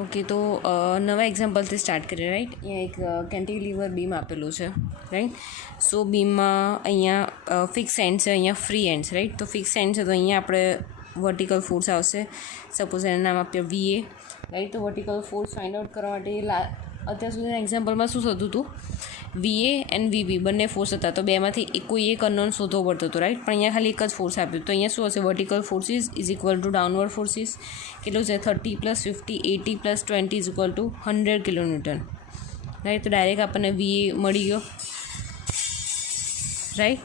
Okay, તો નવા એક્ઝામ્પલથી start કરીએ. રાઈટ, અહીંયા એક કેન્ટિલીવર બીમ આપેલું છે. રાઈટ, સો બીમમાં અહીંયા ફિક્સ એન્ડ છે, અહીંયા ફ્રી એન્ડ છે. રાઈટ, તો ફિક્સ એન્ડ છે તો અહીંયા આપણે વર્ટિકલ ફોર્સ આવશે. સપોઝ એનું નામ આપીએ VA. રાઈટ, તો વર્ટિકલ ફોર્સ ફાઇન્ડ આઉટ કરવા માટે અત્યાર સુધીના એક્ઝામ્પલમાં શું થતું હતું, VA એન્ડ VB બંને ફોર્સ હતા, તો બેમાંથી કોઈ એક અનનોન શોધવો પડતો હતો. રાઈટ, પણ અહીંયા ખાલી એક જ ફોર્સ આપ્યું. તો અહીંયા શું હશે, vertical forces is equal to downward forces. કેટલું છે, 30 + 50 80 + 20 is equal two 100 kilonewton. Right, તો ડાયરેક્ટ આપણને VA મળી ગયો. રાઈટ,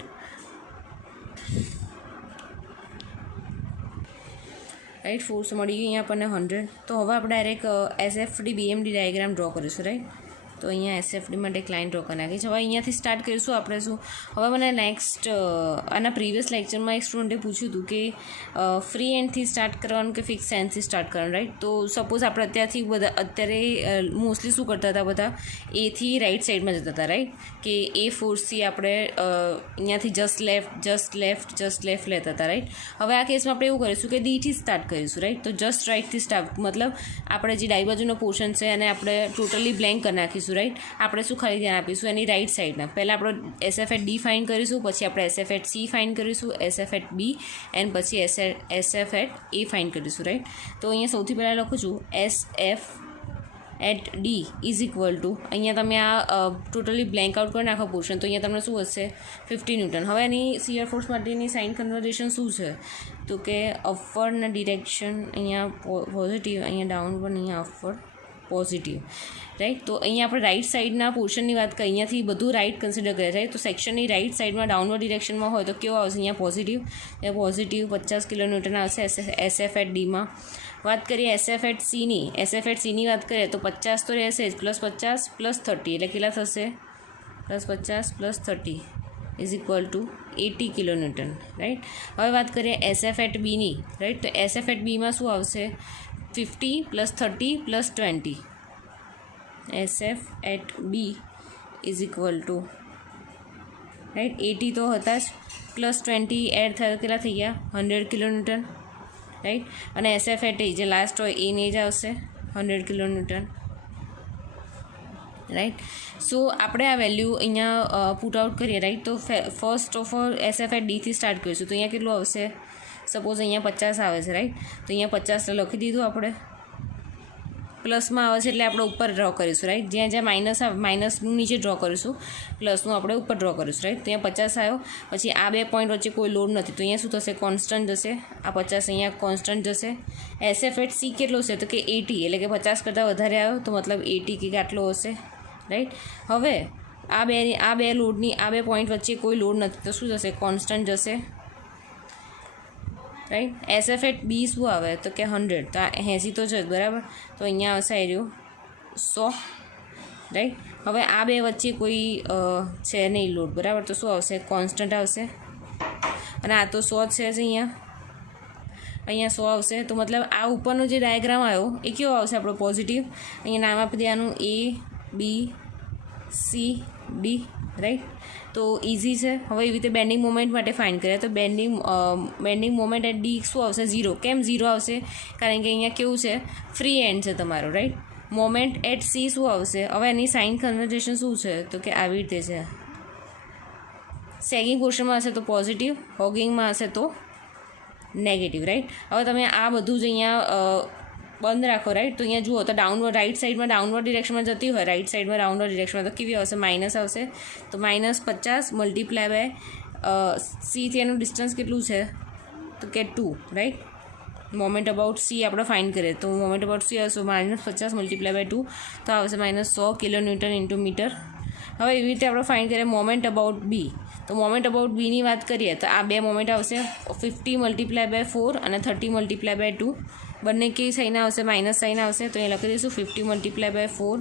રાઈટ, ફોર્સ મળી ગઈ અહીંયા આપણને 100. તો હવે આપણે direct SFD BMD diagram draw કરીશું. રાઈટ, તો અહીંયા SFD માટે એક લાઇન ડ્રો કરી નાખી છે. હવે અહીંયાથી સ્ટાર્ટ કરીશું આપણે. શું હવે મને નેક્સ્ટ આના પ્રીવિયસ લેક્ચરમાં એક સ્ટુડન્ટે પૂછ્યું હતું કે ફ્રી એન્ડથી સ્ટાર્ટ કરવાનું કે ફિક્સ એન્ડથી સ્ટાર્ટ કરવાનું. રાઈટ, તો સપોઝ આપણે અત્યારે મોસ્ટલી શું કરતા હતા, બધા એથી રાઈટ સાઈડમાં જતા હતા. રાઈટ, કે એ ફોર્સથી આપણે અહીંયાથી જસ્ટ લેફ્ટ લેતા હતા. રાઈટ, હવે આ કેસમાં આપણે એવું કરીશું કે ડીથી સ્ટાર્ટ કરીશું. રાઈટ, તો જસ્ટ રાઈટથી સ્ટાર્ટ મતલબ આપણે જે ડાબી બાજુનો પોર્શન છે અને આપણે ટોટલી બ્લેન્ક કરી નાખીશું. રાઈટ, આપણે શું ખાલી ધ્યાન આપીશું એની રાઈટ સાઈડના. પહેલાં આપણે SFD ફાઇન્ડ કરીશું, પછી આપણે SFD ફાઇન્ડ કરીશું, SFD એન્ડ પછી SFD ફાઇન્ડ કરીશું. રાઈટ, તો અહીંયા સૌથી પહેલાં લખું છું SFD ઇઝ ઇક્વલ ટુ, અહીંયા તમે આ ટોટલી બ્લેન્ક આઉટ કરી નાખો પોર્શન, તો અહીંયા તમને શું હશે 50 ન્યૂટન. હવે એની શિયર ફોર્સ માટેની સાઇન કન્વર્ઝેશન શું છે, તો કે અપવર્ડના ડિરેક્શન અહીંયા પોઝિટિવ, અહીંયા ડાઉનવર્ડ, અહીંયા અપવર્ડ પોઝિટિવ. રાઈટ, તો અહીંયા આપણે રાઈટ સાઈડના પોર્શનની વાત કરીએ, અહીંયાથી બધું રાઈટ કન્સિડર કરીએ. રાઈટ, તો સેક્શનની રાઈટ સાઈડમાં ડાઉનવર્ડ ડિરેક્શનમાં હોય તો કેવો આવશે, અહીંયા પોઝિટિવ 50 કિલોન્યુટન આવશે SFDમાં. વાત કરીએ SFDની વાત કરીએ તો 50 તો રહેશે જ, +50 + 30 એટલે કેટલા થશે, +50 + 30 is equal two 80 kilonewton. Right, હવે વાત કરીએ SFDની. રાઈટ, તો SFDમાં શું આવશે, 50 + 30 + 20. SFD is equal to, right, 80 તો હતા જ, +20 એડ થયા કેટલા થઈ ગયા, 100 કિલોન્યુટન. રાઈટ, અને SFD જે લાસ્ટ હોય એની જ આવશે 100 કિલોન્યુટન. રાઈટ, સો આપણે આ વેલ્યુ અહીંયા પુટ આઉટ કરીએ. રાઈટ, તો ફર્સ્ટ ઓફ ઓલ SFDથી સ્ટાર્ટ કરીશું. તો અહીંયા કેટલું આવશે, સપોઝ અહીંયા 50 આવે છે. રાઈટ, તો અહીંયા 50 લખી દીધું આપણે, પ્લસમાં આવે છે એટલે આપણે ઉપર ડ્રો કરીશું. રાઈટ, જ્યાં માઇનસનું નીચે ડ્રો કરીશું, પ્લસનું આપણે ઉપર ડ્રો કરીશું. રાઈટ, તો અહીંયા 50 આવ્યો, પછી આ બે પોઈન્ટ વચ્ચે કોઈ લોડ નથી, તો અહીંયા શું થશે, કોન્સ્ટન્ટ જશે. આ 50 અહીંયા કોન્સ્ટન્ટ જશે. SFD કેટલો છે, તો કે 80, એટલે કે 50 કરતાં વધારે આવ્યો, તો મતલબ 80 કે આટલો હશે. રાઈટ, હવે આ બે લોડની આ બે પોઈન્ટ વચ્ચે કોઈ લોડ નથી, તો શું જશે, કોન્સ્ટન્ટ જશે. રાઈટ, SFD શું આવે, તો કે 100, તો આ 80 તો છે બરાબર, તો અહીંયા આવશે આવ્યું 100. રાઈટ, હવે આ બે વચ્ચે કોઈ છે નહીં લોડ બરાબર, તો શું આવશે, કોન્સ્ટન્ટ આવશે. અને આ તો 100 છે જ, અહીંયા 100 આવશે. તો મતલબ આ ઉપરનો જે ડાયાગ્રામ આવ્યો એ કેવો આવશે, આપણો પોઝિટિવ. અહીંયા નામ આપી દેવાનું ABCD. રાઈટ, તો ઇઝી છે. હવે એવી રીતે બેન્ડિંગ મોમેન્ટ માટે ફાઇન્ડ કરીએ તો બેન્ડિંગ મોમેન્ટ એટ ડી શું આવશે, 0. કેમ 0 આવશે, કારણ કે અહીંયા કેવું છે, ફ્રી એન્ડ છે તમારો. રાઈટ, મોમેન્ટ એટ સી શું આવશે, હવે એની સાઇન કન્વર્ઝેશન શું છે, તો કે આવી રીતે છે. સેગિંગ પોર્શનમાં હશે તો પોઝિટિવ, હોગિંગમાં હશે તો નેગેટિવ. રાઈટ, હવે તમે આ બધું જ અહીંયા બંધ રાખો. રાઈટ, તો અહીંયા જુઓ તો ડાઉનવર્ડ રાઈટ સાઈડમાં ડાઉનવર્ડ ડિરેક્શનમાં જતી હોય, રાઈટ સાઈડમાં ડાઉનવર્ડ ડિરેક્શનમાં તો કેવી આવશે, માઇનસ આવશે. તો -50 મલ્ટીપ્લાય બાય સીથી એનું ડિસ્ટન્સ કેટલું છે, તો કે 2. રાઈટ, મોમેન્ટ અબાઉટ સી આપણે ફાઇન્ડ કરીએ તો મોમેન્ટ અબાઉટ સી આવશે -50 મલ્ટીપ્લાય બાય 2, તો આવશે -100 કિલોન્યુટન ઇન્ટુ મીટર. હવે એવી રીતે આપણે ફાઇન્ડ કરીએ મોમેન્ટ અબાઉટ બી. તો મોમેન્ટ અબાઉટ બીની વાત કરીએ તો આ બે મોમેન્ટ આવશે 50 મલ્ટીપ્લાય બાય 4 અને 30 મલ્ટીપ્લાય બાય 2. બંને કેવી સાઇન આવશે, માઇનસ સાઇન આવશે, તો અહીંયા લખી દઈશું 50 મલ્ટીપ્લાય બાય 4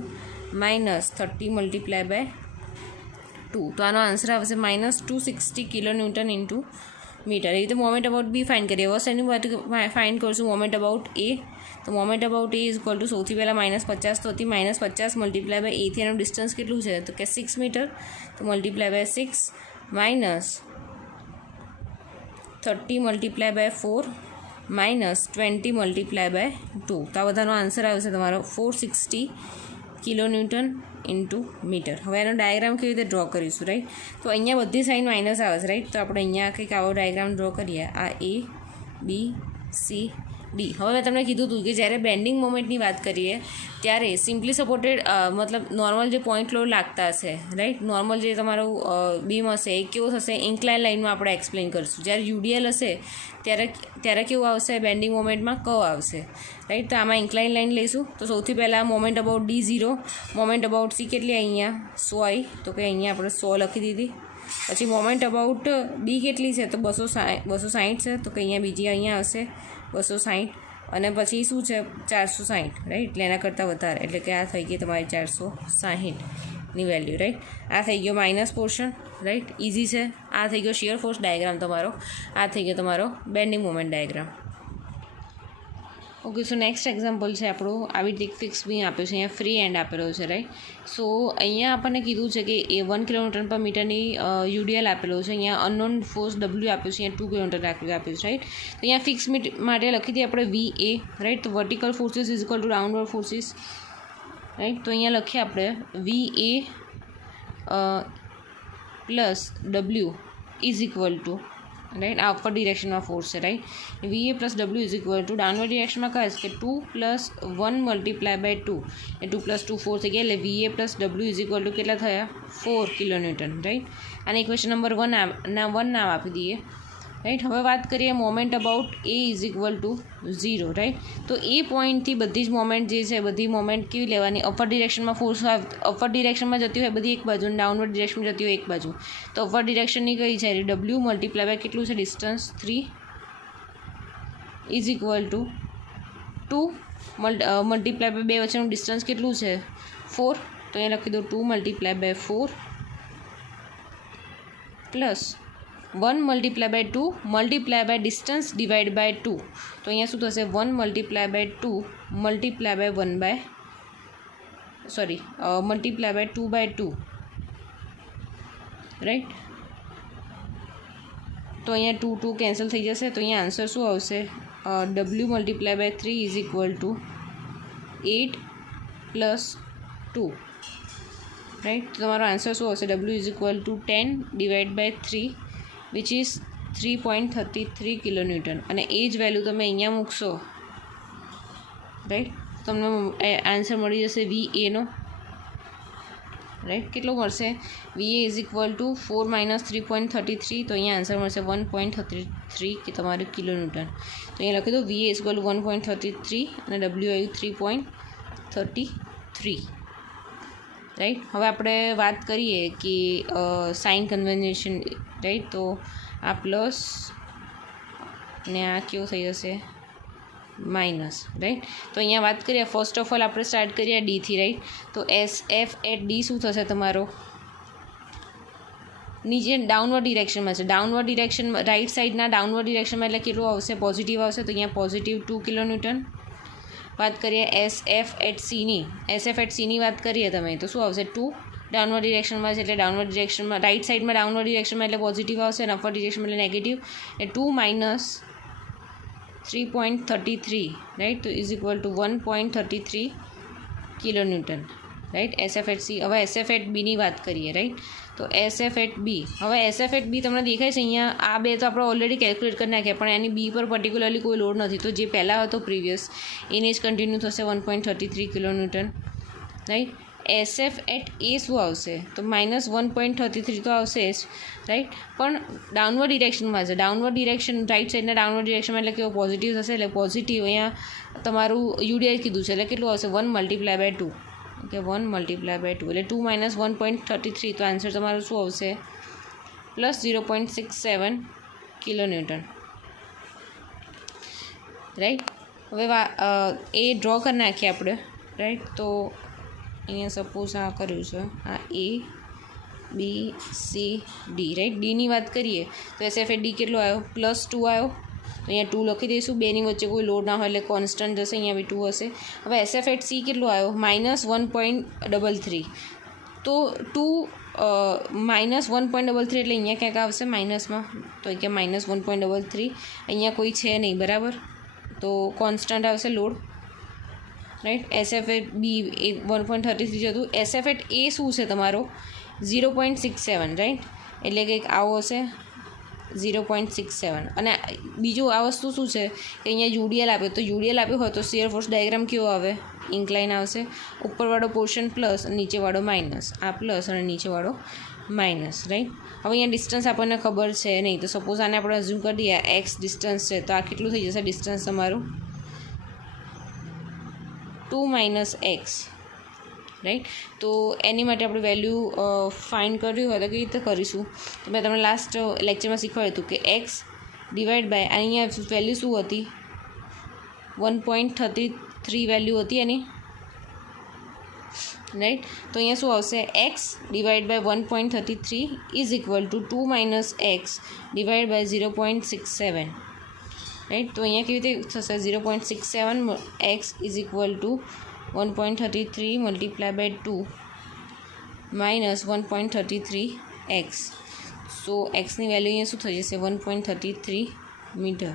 -30 મલ્ટીપ્લાય બાય 2. તો આનો આન્સર આવશે -260 કિલોન્યુટન ઇન્ટુ મીટર. એ રીતે મોમેન્ટ અબાઉટ બી ફાઇન્ડ કરીએ. હવે એની વાત ફાઇન્ડ કરીશું મોમેન્ટ અબાઉટ એ. તો moment about A is equal two, સૌથી પહેલાં -50 તો હતી, -50 મલ્ટીપ્લાય બાય એથી એનું ડિસ્ટન્સ કેટલું છે, તો કે 6 મીટર. તો multiply by 6 -30 multiply by 4 minus 20 multiply by 2. તો આ બધાનો આન્સર આવશે તમારો 460 કિલોન્યુટન ઇન્ટુ મીટર. હવે એનો ડાયાગ્રામ કેવી રીતે ડ્રો કરીશું, રાઈટ? તો અહીંયા બધી સાઇન માઇનસ આવે છે, રાઈટ? તો આપણે અહીંયા કંઈક આવો ડાયાગ્રામ ડ્રો કરીએ. આ A, B, C, D. હવે મેં તમને કીધું હતું કે જ્યારે બેન્ડિંગ મોમેન્ટની વાત કરીએ ત્યારે સિમ્પલી સપોર્ટેડ મતલબ નોર્મલ જે પોઈન્ટ લોડ લાગતા હશે, રાઈટ? નોર્મલ જે તમારું બીમ હશે એ કેવો થશે, ઇન્ક્લાઇન લાઇનમાં આપણે એક્સપ્લેન કરીશું. જ્યારે યુડીએલ હશે ત્યારે કેવું આવશે, બેન્ડિંગ મોમેન્ટમાં કર્વ આવશે, રાઈટ? તો આમાં ઇન્ક્લાઇન લાઇન લઈશું. તો સૌથી પહેલાં moment about D0, moment about C કેટલી અહીંયા 100 આવી, તો કે અહીંયા આપણે 100 લખી દીધી. પછી મોમેન્ટ અબાઉટ B કેટલી છે, તો 260 છે, તો કે અહીંયા બીજી અહીંયા આવશે 260. અને પછી શું છે 460, રાઈટ? એટલે એના કરતાં વધારે, એટલે કે આ થઈ ગઈ તમારી 460ની વેલ્યુ, રાઈટ? આ થઈ ગયો માઇનસ પોર્શન, રાઈટ? ઇઝી છે. આ થઈ ગયો શિયર ફોર્સ ડાયાગ્રામ તમારો. આ થઈ ગયો તમારો bending moment diagram. Okay, so next example છે આપણું આવી રીતે ફિક્સ બી આપ્યું છે, અહીંયા ફ્રી એન્ડ આપેલો છે, રાઈટ? સો અહીંયા આપણને કીધું છે કે એ 1 કિલોન્યુટન પર મીટરની યુડીએલ આપેલો છે. અહીંયા અનનોન ફોર્સ W આપ્યું છે, અહીંયા 2 કિલોન્યુટન આપ્યું છે, રાઈટ? તો અહીંયા ફિક્સ માટે લખી દઈએ આપણે VA, રાઈટ? તો vertical forces is equal to downward forces, right? તો અહીંયા લખીએ આપણે VA plus W is equal to, right? આ અપર ડિરેક્શનમાં ફોર્સ છે, right? VA plus W is equal to downward ડિરેક્શનમાં કહે છે કે 2 પ્લસ 1 મલ્ટીપ્લાય બાય 2, એ 2 પ્લસ 2 4 થઈ ગયા. એટલે VA plus W is equal to કેટલા થયા, 4 કિલોન્યુટન, રાઈટ? અને ઇક્વેશન નંબર 1 નામ આપી દઈએ, રાઈટ? હવે વાત કરીએ moment about A is equal two 0, right? તો એ પોઈન્ટથી બધી જ મોમેન્ટ જે છે બધી મોમેન્ટ કેવી લેવાની, અપર ડિરેક્શનમાં ફોર્સ અપર ડિરેક્શનમાં જતી હોય બધી એક બાજુ, ડાઉનવર્ડ ડિરેક્શનમાં જતી હોય એક બાજુ. તો અપર ડિરેક્શનની કઈ છે, W મલ્ટીપ્લાય બાય કેટલું છે distance 3 is equal to 2 multiply by 2 વચ્ચેનું ડિસ્ટન્સ કેટલું છે 4. તો અહીંયા લખી દો 2 multiply by 4 plus 1 multiply by 2 multiply by distance divide by 2. તો અહીંયા શું થશે 1 multiply by 2 multiply by 1 by multiply by 2 by 2, right? તો અહીંયા 2 કેન્સલ થઈ જશે. તો અહીંયા આન્સર શું આવશે, W multiply by 3 is equal to 8 plus 2, right? તો તમારો આન્સર શું આવશે, W is equal to 10 divide by 3 which is 3.33 kilonewton. અને એ જ વેલ્યુ તમે અહીંયા મૂકશો, રાઈટ? તમને આન્સર મળી જશે VAનો, રાઈટ? કેટલો મળશે, VA is equal two 4 minus 3.33. તો અહીંયા આન્સર મળશે 1.33 કે તમારું કિલોન્યુટન. તો અહીંયા લખી દો VA ઇઝ ઇક્વલ ટુ 1.33 અને W આવ્યું 3.33, રાઈટ? હવે આપણે વાત કરીએ કે સાઇન કન્વેન્શન, રાઈટ? તો આ પ્લસ ને આ કેવું થઈ જશે માઇનસ, રાઈટ? તો અહીંયા વાત કરીએ ફર્સ્ટ ઓફ ઓલ આપણે સ્ટાર્ટ કરીએ ડીથી, રાઈટ? તો SF એટ D શું થશે તમારો, નીચે ડાઉનવર્ડ ડિરેક્શનમાં છે, ડાઉનવર્ડ ડિરેક્શન રાઈટ સાઈડના ડાઉનવર્ડ ડિરેક્શનમાં એટલે કેટલું આવશે, પોઝિટિવ આવશે. તો અહીંયા પોઝિટિવ 2 કિલોન્યુટન. વાત કરીએ SF એટ Cની વાત કરીએ તમે તો શું આવશે 2 ડાઉનવર્ડ ડિરેક્શનમાં છે, એટલે ડાઉનવર્ડ ડિરેક્શનમાં રાઈટ સાઈડમાં ડાઉનવર્ડ ડિરેક્શનમાં એટલે પોઝિટિવ આવશે અને અપર ડિરેક્શનમાં એટલે નેગેટિવ. એ 2 માઇનસ 3.33, રાઈટ? તો is equal to 1.33 kilonewton, right? SF at C. હવે SF એટ Bની વાત કરીએ, રાઈટ? તો SF એટ B. હવે SF એટ B તમને દેખાય છે અહીંયા, આ બે તો આપણે ઓલરેડી કેલ્ક્યુલેટ કરી નાખ્યા, પણ એની B પર પર્ટિક્યુલરલી કોઈ લોડ નથી. તો જે પહેલાં હતો પ્રીવિયસ એને જ કન્ટિન્યુ થશે 1.33 kilonewton, right? SF at A શું આવશે, તો માઇનસ 1.33 તો આવશે જ, રાઈટ? પણ ડાઉનવર્ડ ડિરેક્શનમાં છે, ડાઉનવર્ડ ડિરેક્શન રાઈટ સાઈડના ડાઉનવર્ડ ડિરેક્શનમાં એટલે કેવો પોઝિટિવ થશે, એટલે પોઝિટિવ અહીંયા તમારું UDI કીધું છે એટલે કેટલું આવશે 1 multiply by 2, okay? 1 multiply by 2 એટલે 2 માઇનસ 1.33. તો આન્સર તમારું શું આવશે પ્લસ 0.67 કિલોન્યુટન, રાઈટ? હવે એ ડ્રો કરી નાખીએ આપણે, રાઈટ? તો અહીંયા સપોઝ આ કર્યું છે, આ A B C D, right? Dની વાત કરીએ તો SF એટ D કેટલો આવ્યો, પ્લસ 2 આવ્યો. તો અહીંયા 2 લખી દઈશું, બેની વચ્ચે કોઈ લોડ ના હોય એટલે કોન્સ્ટન્ટ જશે, અહીંયા બી 2 હશે. હવે SF એટ C કેટલો આવ્યો, માઇનસ 1.33. તો 2 માઇનસ 1.33 એટલે અહીંયા ક્યાંક આવશે માઇનસમાં, તો કે માઇનસ 1.33 અહીંયા કોઈ છે નહીં, બરાબર? તો કોન્સ્ટન્ટ આવશે લોડ, રાઈટ. SF એટ બી એ 1.33 હતું. SF એટ એ શું છે તમારો 0.67, રાઈટ. એટલે કંઈક આવો હશે 0.67. અને બીજું આ વસ્તુ શું છે કે અહીંયા યુડીએલ આપ્યો, તો યુડીએલ આપ્યો હોય તો શિયર ફોર્સ ડાયાગ્રામ કેવો આવે, ઇન્ક્લાઇન આવશે. ઉપરવાળો પોર્શન પ્લસ, નીચેવાળો માઇનસ, આ પ્લસ અને નીચેવાળો માઇનસ, રાઈટ. હવે અહીંયા ડિસ્ટન્સ આપણને ખબર છે નહીં, તો સપોઝ આને આપણે અઝ્યુમ કરી દઈએ એક્સ ડિસ્ટન્સ છે, તો આ કેટલું થઈ જશે ડિસ્ટન્સ તમારું 2 - x, રાઈટ. તો એની માટે આપણે વેલ્યુ ફાઇન્ડ કર્યું હોય તો કેવી રીતે કરીશું, તો મેં તમને લાસ્ટ લેક્ચરમાં શીખવાડ્યું હતું કે એક્સ ડિવાઈડ બાય, અહીંયા વેલ્યુ શું હતી 1.33 વેલ્યુ હતી એની, રાઈટ. તો અહીંયા શું આવશે x divide by 1.33 is equal to 2 - x ડિવાઈડ બાય 0.67, રાઈટ. તો અહીંયા કેવી રીતે થશે 0.67 x is equal to 1.33 multiply by 2 minus 1.33 x. So એક્સની વેલ્યુ અહીંયા શું થઈ જશે 1.33 મીટર,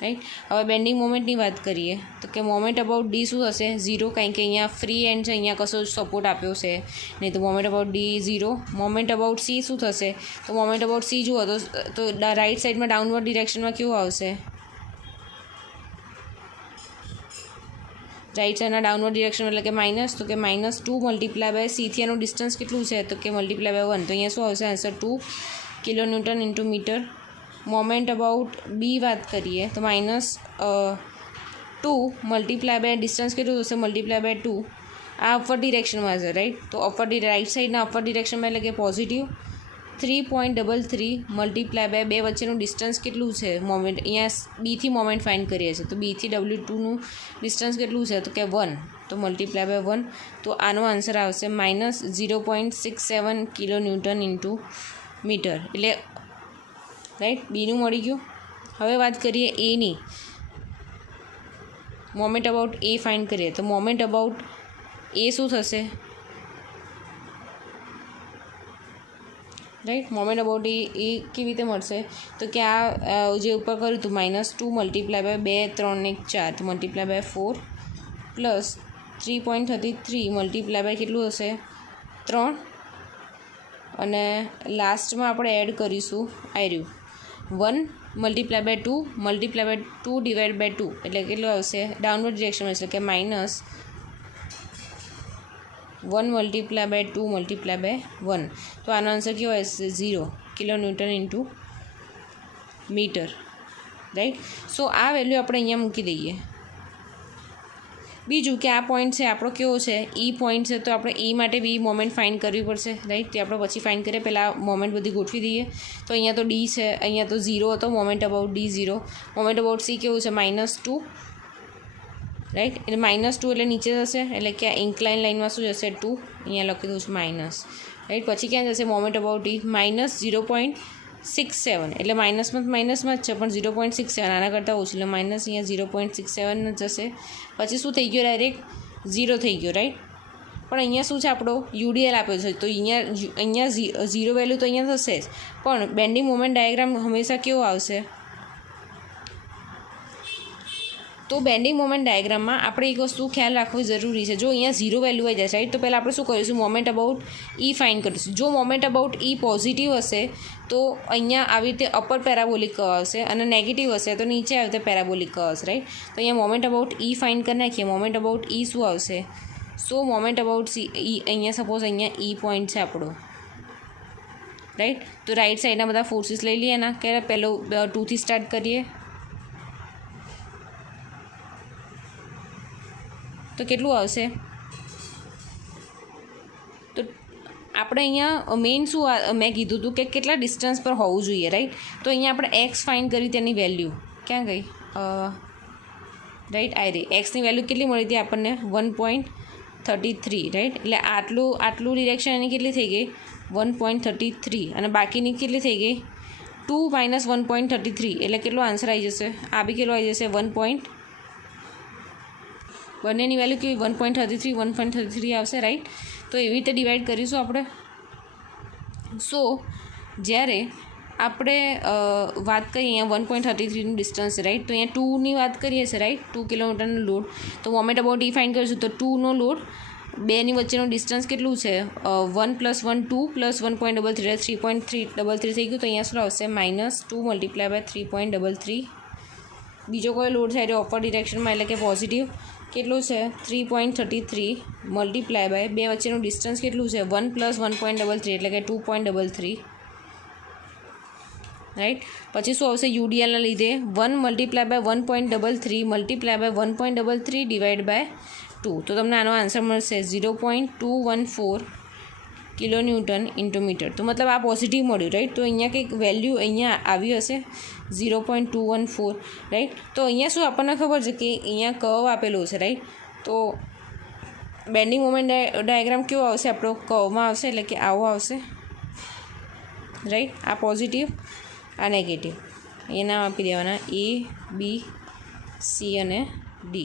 રાઈટ. હવે બેન્ડિંગ મોમેન્ટની વાત કરીએ તો કે મોમેન્ટ અબાઉટ ડી શું થશે 0, કારણ કે અહીંયા ફ્રી એન્ડ છે, અહીંયા કશો સપોર્ટ આપ્યો છે નહીં, તો moment about D 0. Moment about C શું થશે, તો મોમેન્ટ અબાઉટ સી જુઓ તો રાઇટ સાઈડમાં ડાઉનવર્ડ ડિરેક્શનમાં કેવું આવશે, રાઇટ સાઈડના ડાઉનવર્ડ ડિરેક્શન એટલે કે માઇનસ, તો કે -2 મલ્ટીપ્લાય બાય સીથી એનું ડિસ્ટન્સ કેટલું છે, તો કે મલ્ટીપ્લાય બાય 1. તો અહીંયા શું આવશે answer 2 kilonewton into metre. Moment about B વાત કરીએ તો -2 મલ્ટીપ્લાય બાય ડિસ્ટન્સ કેટલું થશે મલ્ટીપ્લાય બાય 2, આ અપવર્ડ ડિરેક્શનમાં છે, રાઈટ. તો રાઇટ સાઈડના અપવર્ડ ડિરેક્શનમાં એટલે કે પોઝિટિવ 3.33 મલ્ટીપ્લાય બાય 2 વચ્ચેનું ડિસ્ટન્સ કેટલું છે મોમેન્ટ, અહીંયા બીથી મોમેન્ટ ફાઇન્ડ કરીએ છીએ, તો બીથી W2નું ડિસ્ટન્સ કેટલું છે, તો કે 1, તો મલ્ટીપ્લાય બાય 1. તો આનો આન્સર આવશે -0.67 કિલોન્યુટન ઇન્ટુ મીટર, એટલે રાઈટ બીનું મળી ગયું. હવે વાત કરીએ એની, મોમેન્ટ અબાઉટ એ ફાઇન્ડ કરીએ તો મોમેન્ટ અબાઉટ એ શું થશે, રાઈટ. મોમેન્ટ અબાઉટ એ કેવી રીતે મળશે, તો કે આ જે ઉપર કર્યું હતું -2 મલ્ટીપ્લાય બાય 2, 3 ને 4, તો multiply by 4 plus 3.33 multiply by કેટલું હશે 3, અને લાસ્ટમાં આપણે એડ કરીશું આ રહ્યું 1 multiply by 2 multiply by 2 divide by 2, એટલે કેટલું આવશે ડાઉનવર્ડ ડિરેક્શનમાં, એટલે કે -1 મલ્ટીપ્લાય બાય 2 મલ્ટીપ્લાય બાય 1. તો આનો આન્સર કેવો હશે 0 કિલોન્યુટન ઇન્ટુ મીટર, રાઈટ. સો આ વેલ્યુ આપણે અહીંયા મૂકી દઈએ. બીજું કે આ પોઈન્ટ છે આપણો કેવો છે ઈ પોઈન્ટ છે, તો આપણે ઈ માટે બી મોમેન્ટ ફાઇન્ડ કરવી પડશે, રાઈટ. તે આપણે પછી ફાઇન્ડ કરીએ, પહેલાં મોમેન્ટ બધી ગોઠવી દઈએ. તો અહીંયા તો ડી છે, અહીંયા તો 0 હતો, moment about D 0. Moment about C કેવું છે -2, રાઈટ. એટલે -2 એટલે નીચે જશે, એટલે કે આ ઇન્ક્લાઇન લાઇનમાં શું જશે 2, અહીંયા લખી દઉં છું માઇનસ, રાઈટ. પછી ક્યાં જશે મોમેન્ટ અબાઉટ ડી -0.67, એટલે માઇનસમાં જ છે, પણ 0.67 આના કરતાં ઓછું, એટલે માઇનસ અહીંયા 0.67 જ જશે. પછી શું થઈ ગયું ડાયરેક્ટ 0 થઈ ગયો, રાઈટ. પણ અહીંયા શું છે આપણો યુડીએલ આપ્યો છે, તો અહીંયા 0 વેલ્યુ તો અહીંયા થશે જ, પણ બેન્ડિંગ મોમેન્ટ ડાયાગ્રામ હંમેશા કેવો આવશે, તો બેન્ડિંગ મોમેન્ટ ડાયાગ્રામમાં આપણે એક વસ્તુ ખ્યાલ રાખવું જરૂરી છે. જો અહીંયા 0 વેલ્યુ આવી જશે, રાઈટ, તો પહેલાં આપણે શું કરીશું મોમેન્ટ અબાઉટ ઈ ફાઇન્ડ કરીશું. જો મોમેન્ટ અબાઉટ ઈ પોઝિટિવ હશે તો અહીંયા આવી રીતે અપર પેરાબોલિક કર્વ આવશે, અને નેગેટિવ હશે તો નીચે આવી રીતે પેરાબોલિક કર્વ હશે, રાઈટ. તો અહીંયા મોમેન્ટ અબાઉટ ઈ ફાઇન્ડ કરી નાખીએ. મોમેન્ટ અબાઉટ ઈ શું આવશે, સો મોમેન્ટ અબાઉટ ઈ અહીંયા સપોઝ અહીંયા ઈ પોઈન્ટ છે આપણો, રાઈટ. તો રાઈટ સાઈડના બધા ફોર્સીસ લઈ લઈએ એના, કે પહેલો 2થી સ્ટાર્ટ કરીએ, તો કેટલું આવશે, તો આપણે અહીંયા મેઇન શું મેં કીધું હતું કે કેટલા ડિસ્ટન્સ પર હોવું જોઈએ, રાઈટ. તો અહીંયા આપણે એક્સ ફાઇન્ડ કરી, તેની વેલ્યુ ક્યાં ગઈ, રાઈટ, આ રહી. એક્સની વેલ્યુ કેટલી મળી હતી આપણને 1.33, રાઈટ. એટલે આટલું ડિરેક્શન એની કેટલી થઈ ગઈ 1.33, અને બાકીની કેટલી થઈ ગઈ 2 - 1.33, એટલે કેટલો આન્સર આવી જશે, આ બી કેટલો આવી જશે 1. બંનેની વેલ્યુ કેવી 1.33 આવશે, રાઈટ. તો એવી રીતે ડિવાઈડ કરીશું આપણે. સો જ્યારે આપણે વાત કરીએ અહીંયા 1.33નું ડિસ્ટન્સ છે રાઈટ. તો અહીંયા 2ની વાત કરીએ છીએ રાઈટ, 2 કિલોમીટરનો લોડ. તો મોમેન્ટ અબાઉટ ડિફાઇન કરીશું તો 2નો લોડ, બેની વચ્ચેનું ડિસ્ટન્સ કેટલું છે 1 + 1 2 + 1.33 3.333 થઈ ગયું. તો અહીંયા શું આવશે -2 × 3.33. બીજો કોઈ લોડ છે એટલે અપર ડિરેક્શનમાં એટલે કે પોઝિટિવ કેટલું છે 3.33 × બે વચ્ચેનું ડિસ્ટન્સ કેટલું છે 1 + 1.33 એટલે કે 2.33 રાઈટ. પછી શું આવશે યુડીએલના લીધે 1 × 1.33 × 1.33 / 2. તો તમને આનો આન્સર મળશે 0.214 કિલોન્યુટન × મીટર. તો મતલબ આ પોઝિટિવ મળ્યું રાઈટ. તો અહીંયા કંઈક વેલ્યુ અહીંયા આવી હશે 0.214 રાઈટ. તો અહીંયા શું આપણને ખબર છે કે અહીંયા કર્વ આપેલો છે રાઈટ. તો બેન્ડિંગ મોમેન્ટ ડાયાગ્રામ કેવો આવશે આપણો કર્વમાં આવશે એટલે કે આવો આવશે રાઈટ. આ પોઝિટિવ, આ નેગેટિવ. એના આપી દેવાના A, B, C અને D.